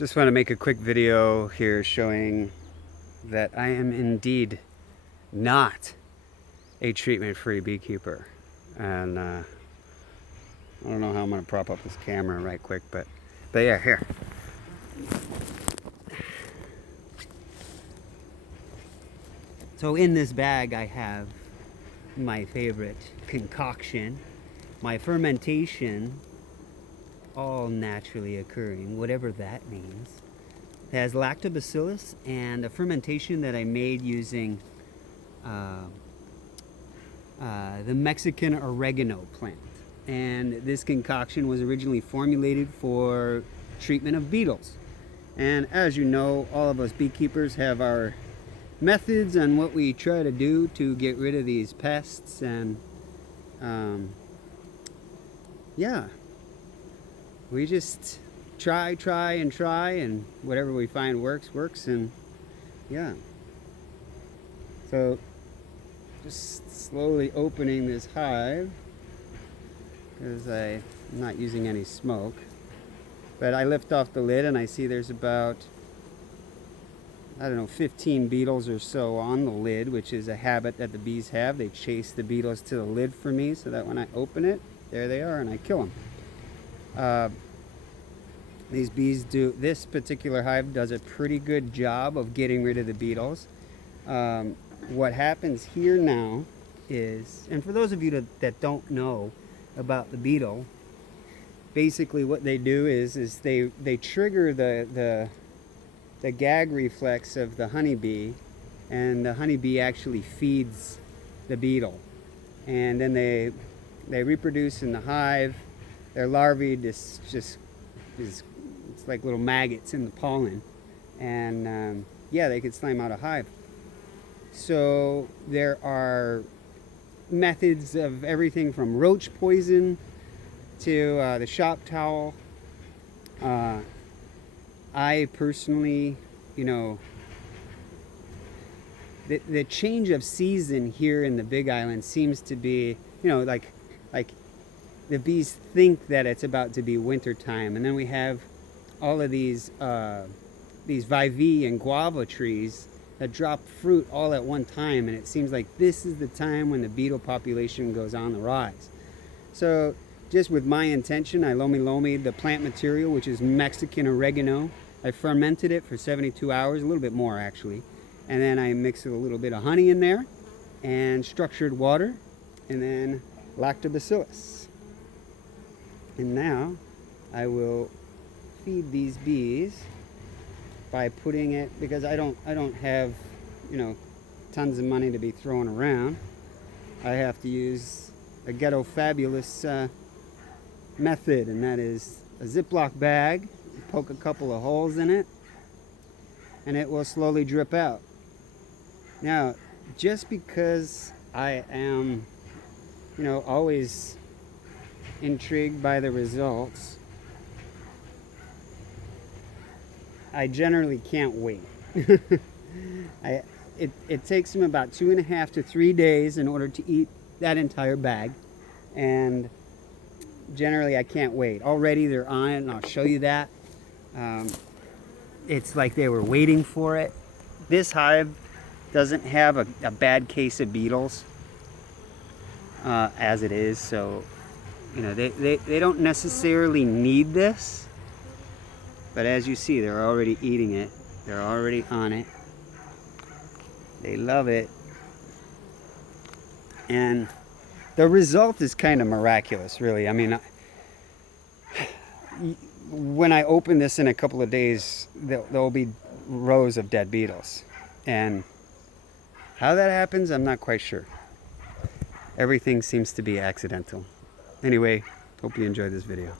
Just want to make a quick video here showing that I am indeed not a treatment-free beekeeper. And I don't know how I'm going to prop up this camera right quick, but yeah, here. So in this bag I have my favorite concoction, my fermentation, all naturally occurring, whatever that means. It has lactobacillus and a fermentation that I made using the Mexican oregano plant. And this concoction was originally formulated for treatment of beetles. And as you know, all of us beekeepers have our methods on what we try to do to get rid of these pests, and yeah, we just try, and whatever we find works, and yeah. So just slowly opening this hive, because I'm not using any smoke, but I lift off the lid and I see there's about, I don't know, 15 beetles or so on the lid, which is a habit that the bees have. They chase the beetles to the lid for me so that when I open it, there they are and I kill them. These bees do, this particular hive does a pretty good job of getting rid of the beetles. What happens here now is, and for those of you that don't know about the beetle, basically what they do is they trigger the gag reflex of the honeybee, and the honeybee actually feeds the beetle, and then they reproduce in the hive. Their larvae just it's like little maggots in the pollen, and yeah, they could slime out a hive. So there are methods of everything from roach poison to the shop towel. I personally, you know, the change of season here in the Big Island seems to be, you know, like the bees think that it's about to be winter time, and then we have all of these vivee and guava trees that drop fruit all at one time, and it seems like this is the time when the beetle population goes on the rise. So just with my intention, I lomied the plant material, which is Mexican oregano. I fermented it for 72 hours, a little bit more actually, and then I mixed a little bit of honey in there and structured water, and then lactobacillus. And now I will feed these bees by putting it, because I don't have, you know, tons of money to be throwing around. I have to use a ghetto fabulous method, and that is a Ziploc bag. Poke a couple of holes in it and it will slowly drip out. Now, just because I am, you know, always intrigued by the results, I generally can't wait. It takes them about 2.5 to 3 days in order to eat that entire bag, and generally I can't wait. Already they're on it, and I'll show you that. It's like they were waiting for it. This hive doesn't have a bad case of beetles as it is, so you know they don't necessarily need this, but as you see, they're already eating it. They're already on it. They love it, and the result is kind of miraculous, really. I mean, when I open this in a couple of days, there'll be rows of dead beetles. And how that happens, I'm not quite sure. Everything seems to be accidental. Anyway, hope you enjoyed this video.